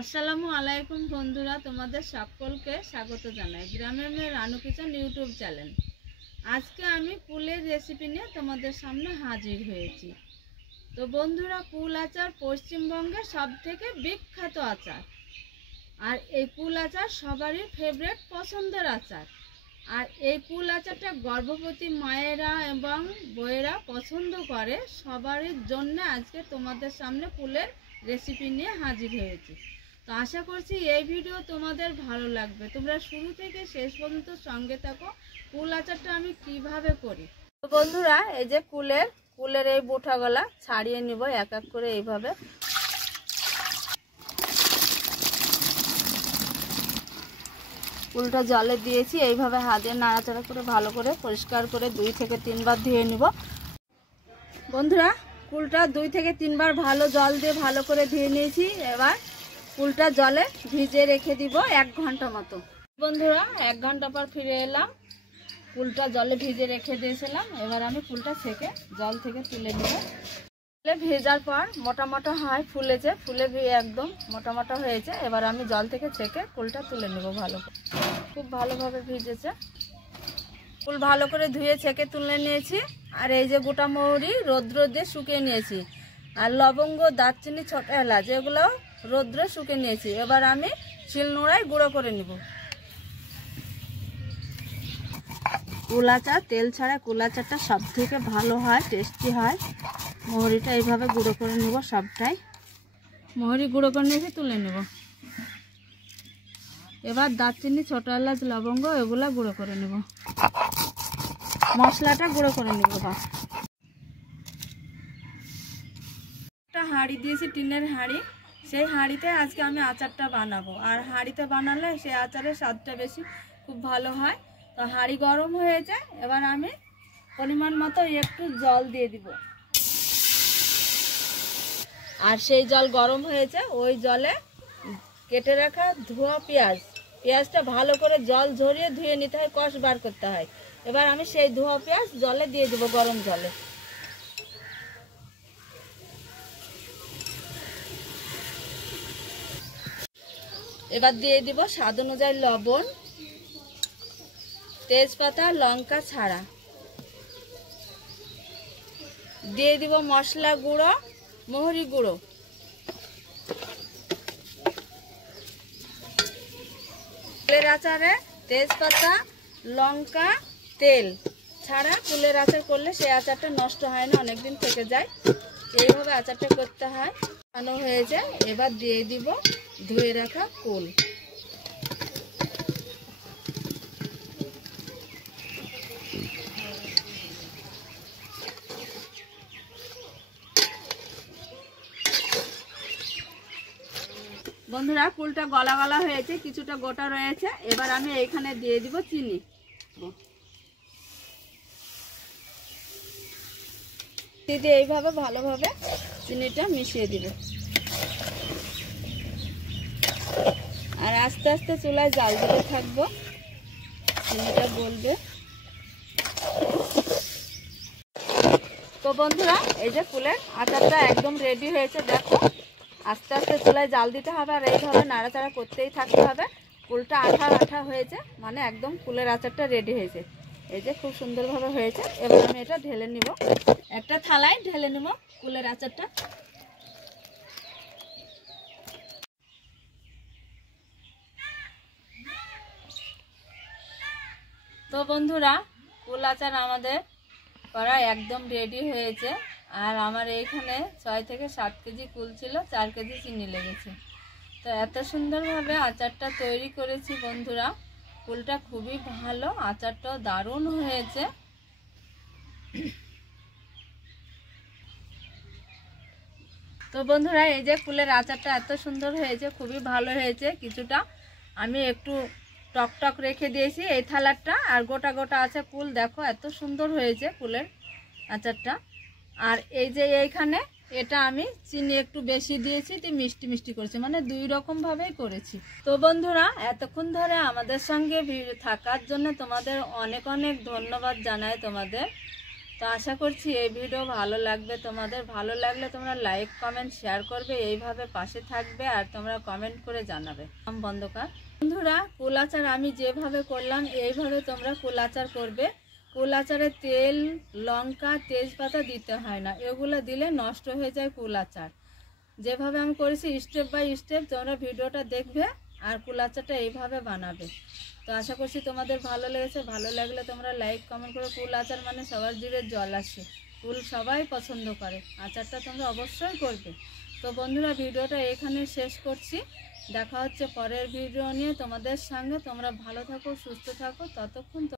আসসালামু আলাইকুম বন্ধুরা, তোমাদের সকলকে স্বাগত জানাই গ্রামের মেয়ে রানু কিচেন ইউটিউব চ্যানেল। আজকে আমি কুলের রেসিপি নিয়ে তোমাদের সামনে হাজির হয়েছি। তো বন্ধুরা, কুল আচার পশ্চিমবঙ্গের সবথেকে বিখ্যাত আচার। আর এই কুল আচার সবারই ফেভারিট পছন্দের আচার। আর এই কুল আচারটা গর্ভবতী মায়েরা এবং বউয়েরা পছন্দ করে। সবারই জন্য আজকে তোমাদের সামনে কুলের রেসিপি নিয়ে হাজির হয়েছি। তো আশা করছি এই ভিডিও তোমাদের ভালো লাগবে। তোমরা শুরু থেকে শেষ পর্যন্ত সঙ্গে থাকো। কুল আচারটা আমি কিভাবে করি। তো বন্ধুরা, এই যে কুলের এই বোঁটাগুলা ছাড়িয়ে নিব এক এক করে। এইভাবে কুলটা জলে দিয়েছি, এইভাবে হাত দিয়ে নাড়াচাড়া করে ভালো করে পরিষ্কার করে 2 থেকে 3 বার ধুয়ে নিব। বন্ধুরা, কুলটা 2 থেকে 3 বার ভালো জল দিয়ে ভালো করে ধুয়ে নিয়েছি। এবার কুলটা জলে ভিজে রেখে দিব 1 ঘন্টা মতো। বন্ধুরা, 1 ঘন্টা পর ফিরে এলাম। কুলটা জলে ভিজে রেখে দিয়েছিলাম। এবার আমি কুলটা ছেঁকে জল থেকে তুলে নেব। ভেজার পর মোটা মোটা হয়, ফুলে একদম মোটা মোটা হয়েছে। এবার আমি জল থেকে ছেঁকে কুলটা তুলে নেব। খুব ভালোভাবে ভিজেছে। কুল ভালো করে ধুয়ে ছেঁকে তুলে নিয়েছি। আর এই যে গোটা মৌরি রৌদ্র দিয়ে শুকিয়ে নিয়েছি। আর লবঙ্গ, দারচিনি, ছোট এলাচ এগুলো রৌদ্রে শুকিয়ে নিয়েছি। এবার আমি শিলনোড়ায় গুঁড়ো করে নিব। কুল আচার তেল ছাড়া কুল আচারটা সব থেকে ভালো হয়, টেস্টি হয়। মৌরিটা এইভাবে গুঁড়ো করে নিব। সবটাই মৌরি গুঁড়ো করে নিয়েছি, তুলে নেব। এবার দারচিনি, ছোট এলাচ, লবঙ্গ এগুলো গুঁড়ো করে নেব। মশলাটা গুঁড়ো করে নেব। একটা হাঁড়ি দিয়েছি, টিনের হাঁড়ি। সেই হাঁড়িতে আজকে আমি আচারটা বানাবো। আর হাঁড়িতে বানালে সেই আচারের স্বাদটা বেশি খুব ভালো হয়। তো হাঁড়ি গরম হয়েছে। এবার আমি পরিমাণ মতো একটু জল দিয়ে দিব। আর সেই জল গরম হয়েছে, ওই জলে কেটে রাখা ধোয়া পেঁয়াজটা ভালো করে জল ঝরিয়ে ধুয়ে নিতে হয়, কষ বার করতে হয়। এবার আমি সেই ধোয়া পেঁয়াজ জলে দিয়ে দেবো, গরম জলে। এবার দিয়ে দিব স্বাদ অনুযায়ী লবণ, তেজপাতা, লঙ্কা ছাড়া। দিয়ে দিব মশলা গুঁড়ো, মহরি গুঁড়ো। কুলের আচারে তেজপাতা, লঙ্কা, তেল ছাড়া কুলের আচার করলে সেই আচারটা নষ্ট হয় না, অনেকদিন থেকে যায়। এইভাবে আচারটা করতে হয়। ভালো হয়েছে। এবার দিয়ে দিব ধুয়ে রাখা কুল। বন্ধুরা, কুলটা গলা গলা হয়েছে, কিছুটা গোটা রয়েছে। এবার আমি এইখানে দিয়ে দিব চিনি। দিয়ে এইভাবে ভালোভাবে চিনিটা মিশিয়ে দিব। আর আস্তে আস্তে চুলায় জাল দিতে থাকবো, চিনিটা গলবে। তো বন্ধুরা, এই যে কুলের আচারটা একদম রেডি হয়েছে। দেখো, আস্তে আস্তে চুলায় জাল দিতে হবে। আর এইভাবে নাড়াচাড়া করতেই থাকতে হবে। কুলটা আঠা আঠা হয়েছে, মানে একদম কুলের আচারটা রেডি হয়েছে। এই যে খুব সুন্দরভাবে হয়েছে। এবার আমি এটা ঢেলে নিব, একটা থালায় ঢেলে নেব কুলের আচারটা। তো বন্ধুরা, কুল আচার আমাদের করা একদম রেডি হয়েছে। আর আমার এইখানে 6 থেকে 7 কেজি কুল ছিল, 4 কেজি চিনি লেগেছে। তো এত সুন্দরভাবে আচারটা তৈরি করেছি বন্ধুরা। কুলটা খুবই ভালো, আচারটাও দারুণ হয়েছে। তো বন্ধুরা, এই যে কুলের আচারটা এত সুন্দর হয়েছে, খুবই ভালো হয়েছে। কিছুটা আমি একটু টক টক রেখে দিয়েছি এই থালাটা। আর গোটা গোটা আছে কুল। দেখো এত সুন্দর হয়েছে কুলের আচারটা। আর এই যে এইখানে এটা আমি চিনি একটু বেশি দিয়েছি, মিষ্টি মিষ্টি করেছি, মানে 2 রকম ভাবেই করেছি। তো বন্ধুরা, এতক্ষণ ধরে আমাদের সঙ্গে থাকার জন্য তোমাদের অনেক অনেক ধন্যবাদ জানাই তোমাদের। তো তো আশা করছি এই ভিডিও ভালো লাগবে তোমাদের। ভালো লাগলে তোমরা লাইক কমেন্ট শেয়ার করবে, এইভাবে পাশে থাকবে আর তোমরা কমেন্ট করে জানাবে। বন্ধকার বন্ধুরা, কুল আচার আমি যেভাবে করলাম এইভাবে তোমরা কুল আচার করবে। কুল আচারে তেল, লঙ্কা, তেজপাতা দিতে হয় না, এগুলো দিলে নষ্ট হয়ে যায় কুল আচার। যেভাবে আমি করেছি স্টেপ বাই স্টেপ তোমরা ভিডিওটা দেখবে আর কুল আচারটা এইভাবে বানাবে। তো আশা করছি তোমাদের ভালো লেগেছে। ভালো লাগলে তোমরা লাইক কমেন্ট করে, কুল আচার মানে সবার জিভে জল আসে, কুল সবাই পছন্দ করে, আচারটা তোমরা অবশ্যই করবে। তো বন্ধুরা, ভিডিওটা এখানে শেষ করছি, দেখা হচ্ছে পরের ভিডিও নিয়ে তোমাদের সঙ্গে। তোমরা ভালো থাকো, সুস্থ থাকো, ততক্ষণ